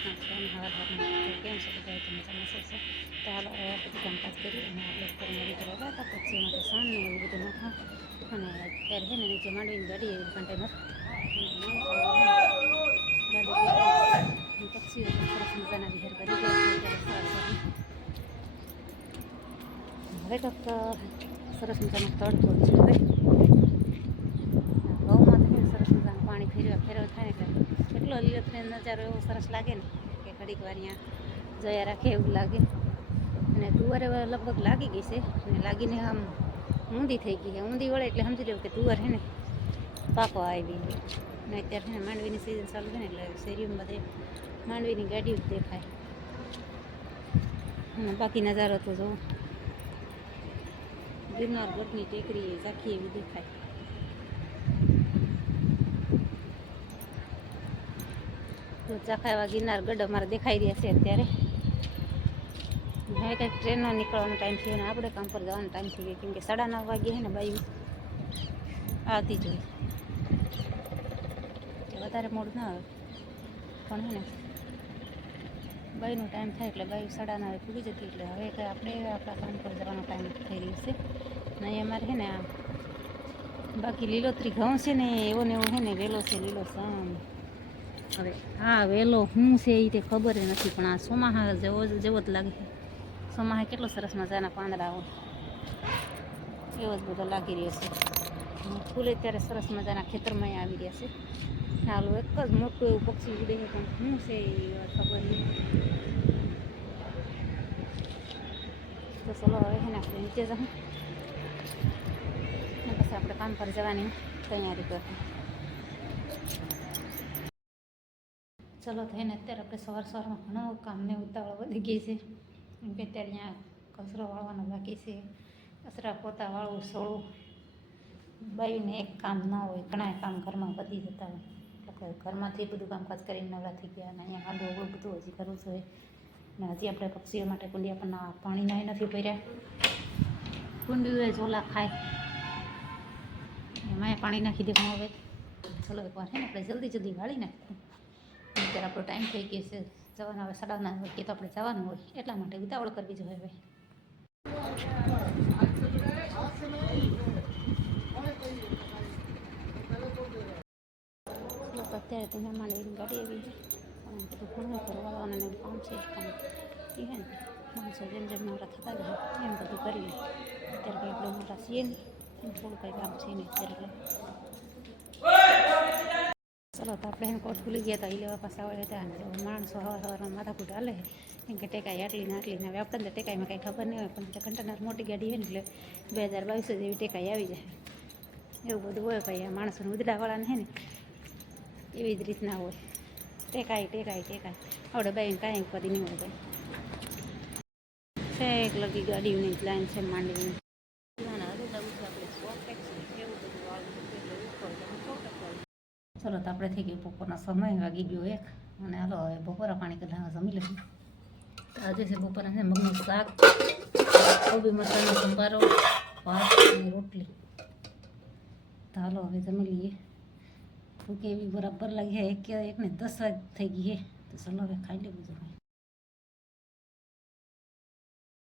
કૃષ્ણ કેમ કેમ છે બધા તમે સમસ્યા છે તો હાલો હવે બધું કામકાજ કરી અને આપણે કરીને વિતરણ હતા પક્ષીઓ માટે સાન ને એવું બધું નાખવા અને અત્યારે છે ને નીચે માંડવીની ગાડી એવી કન્ટેનર ગાડી પક્ષીઓ સરસ મજાના વિહાર કરી ગયા છે અત્યારે હવે કંઈક સરસ મજાનો તડકો છે હવે ઘઉંમાં તો સરસ મજાનું પાણી ફેરવા થાય ને એટલે એટલો લીલોતરીનો નજારો એવો સરસ લાગે ને કે ઘડીક વાર અહીંયા જોયા રાખે એવું લાગે અને તુવાર લગભગ લાગી ગઈ છે અને લાગીને આમ ઊંધી થઈ ગઈ છે ઊંધી વળે એટલે સમજી લેવું કે તુવાર છે ને પાકવા આવી ને અત્યારે છે ને માંડવીની સિઝન ચાલુ છે ને એટલે શેરીઓમાં બધે માંડવીની ગાડીઓ જ દેખાય અને બાકી નજારો તો જો ગિરનાર ગઢની ટેકરી ઝાંખી એવી દેખાય તો ઝાંખા એવા ગિરનાર ગઢ અમારે દેખાઈ રહ્યા છે અત્યારે હવે કંઈક ટ્રેનનો નીકળવાનો ટાઈમ થયો અને આપણે કામ પર જવાનો ટાઈમ થઈ ગયો કેમ કે 9:30 વાગ્યે છે ને બાયું આવતી જ હોય વધારે મોડું ના આવે પણ છે ને બાઈનો ટાઈમ થાય એટલે બાઈ 9:30 પૂગી જતી એટલે હવે કંઈ આપણે આપણા કામ પર જવાનો ટાઈમ થઈ રહ્યો છે અને અહીં અમારે છે ને આ બાકી લીલોતરી ઘઉં છે ને એવો ને એવો છે ને વેલો છે લીલો સમ હવે આ વેલો શું છે એ તે ખબર નથી પણ આ સોમાહા જેવો જ લાગે છે સોમાહા કેટલો સરસ મજાના પાંદડા હોય એવો જ બધો લાગી રહ્યો છે ફૂલ અત્યારે સરસ મજાના ખેતરમાં આવી રહ્યા છે હાલો એક જ મોટું એવું પક્ષી ઉડે છે પણ શું છે એ ખબર નહીં તો ચલો હવે છે ને આપણે નીચે જવું પછી આપણે કામ પર જવાની તૈયારી કરવી ચલો થઈને અત્યારે આપણે સવારમાં ઘણું કામને ઉતાવળ વધી ગઈ છે કેમ કે અત્યારે અહીંયા કચરો વાળવાનો બાકી છે કચરા પોતા વાળવું સોળવું બાયુને એક કામ ન હોય ઘણા કામ ઘરમાં વધી જતા હોય એટલે ઘરમાંથી બધું કામકાજ કરીને નવરા થઈ ગયા અને અહીંયા હાડું બધું હજી કરવું જોઈએ અને હજી આપણે પક્ષીઓ માટે કુંડિયા પણ પાણીના નથી ભર્યા કુંડીઓ ઝોલા ખાય એમાં પાણી નાખી દેવું હવે ચલો એકવાર છે ને આપણે જલ્દી વાળી નાખીએ અત્યારે આપણો ટાઈમ થઈ ગયો છે જવાનો હવે 9:30 વાગે તો આપણે જવાનું હોય એટલા માટે ઉતાવળ કરવી જોઈએ હવે અત્યારે તો માંડવીની ગાડી આવી બધું ઘણું કરવાના કામ છે કામ એ ને માણસો જેમ નવરા થતા જાય એમ બધું કરીએ અત્યારે કંઈ આપણે મોટા છીએ નહીં થોડું કંઈ કામ છે નહીં અત્યારે ચલો તો આપણે એને કોટ ભૂલી ગયા હતા એ લેવા પાછા વળે હતા માણસો હવારમાં માથાકૂટ હાલે કેમ કે ટેકાઈ આટલી ને હવે આપણને તો ટેકાઈમાં કંઈ ખબર નહીં હોય પણ કન્ટેનર મોટી ગાડી હોય ને એટલે 2022 જેવી ટેકાઈ આવી જાય એવું બધું હોય ભાઈ આ માણસોને ઉદડાવાળાને છે ને એવી જ રીતના હોય ટેકાઈ આપણે બાઈને કાંઈ પડી નહીં હોય ભાઈ છે એક લગી ગાડીઓની જ લાઈન છે માંડવીની ચલો તો આપણે થઈ ગયું બપોરના સમય વાગી ગયો 1 અને હાલો હવે બપોરા પાણી કરતા જમી લઈશું આજે છે બપોરના છે મગનું શાક કોબી મસાલાનો સંભારો ભાત અને રોટલી તો હાલો હવે જમી લઈએ ભૂખ એવી બરાબર લાગી છે 1 ને 10 વાગ થઈ ગઈ છે તો ચલો હવે ખાઈ લેવું જોઈએ